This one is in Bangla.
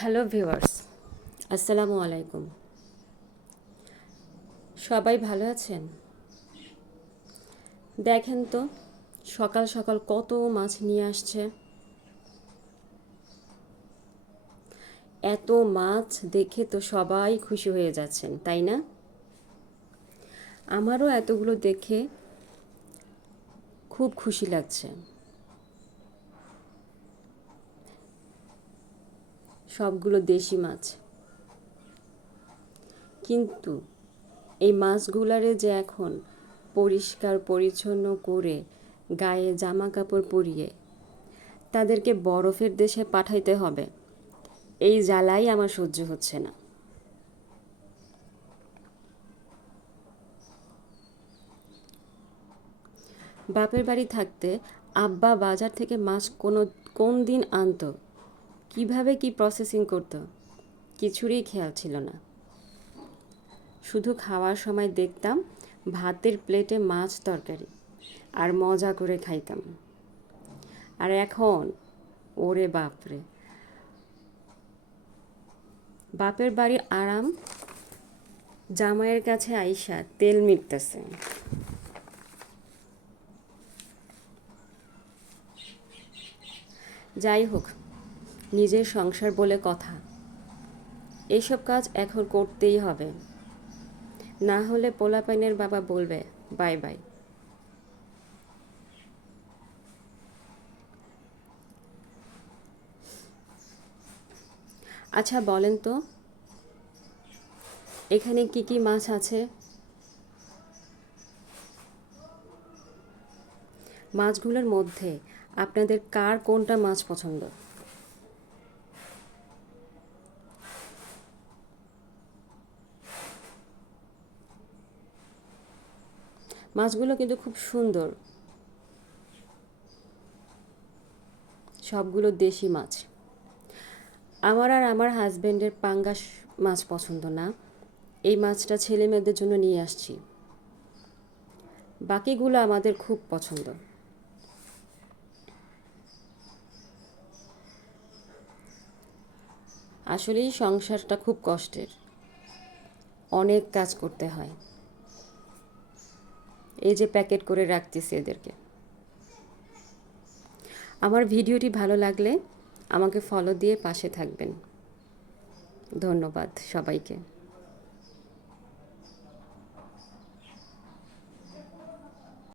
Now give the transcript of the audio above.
হ্যালো ভিউয়ার্স, আসসালামু আলাইকুম। সবাই ভালো আছেন? দেখেন তো, সকাল সকাল কত মাছ নিয়ে আসছে। এত মাছ দেখে তো সবাই খুশি হয়ে যাচ্ছেন, তাই না? আমারও এতগুলো দেখে খুব খুশি লাগছে। সবগুলো দেশি মাছ। কিন্তু এই মাছগুলারে যে এখন পরিষ্কার পরিচ্ছন্ন করে গায়ে জামা কাপড় পরিয়ে তাদেরকে বরফের দেশে পাঠাইতে হবে, এই জ্বালাই আমার সহ্য হচ্ছে না। বাপের বাড়ি থাকতে আব্বা বাজার থেকে মাছ কোন দিন আনতো, কিভাবে কি প্রসেসিং করতো, কিছুরই খেয়াল ছিল না। শুধু খাওয়ার সময় দেখতাম ভাতের প্লেটে মাছ তরকারি আর মজা করে খাইতাম। আর এখন ওরে বাপরে, বাপের বাড়ির আরাম জামাইয়ের কাছে আইসা তেল মিটতেছে। যাই হোক, নিজের সংসার বলে কথা, এইসব কাজ এখন করতেই হবে, না হলে পোলাপাইনের বাবা বলবে বাই বাই। আচ্ছা বলেন তো, এখানে কি কি মাছ আছে? মাছগুলোর মধ্যে আপনাদের কার কোনটা মাছ পছন্দ? মাছগুলো কিন্তু খুব সুন্দর, সবগুলো দেশি মাছ। আমার আর আমার হাজবেন্ডের পাঙ্গাস মাছ পছন্দ না, এই মাছটা ছেলে মেয়েদের জন্য নিয়ে আসছি। বাকিগুলো আমাদের খুব পছন্দ। আসলেই সংসারটা খুব কষ্টের, অনেক কাজ করতে হয়। এই যে প্যাকেট করে রাখতেছি এদেরকে। আমার ভিডিওটি ভালো লাগলে আমাকে ফলো দিয়ে পাশে থাকবেন। ধন্যবাদ সবাইকে।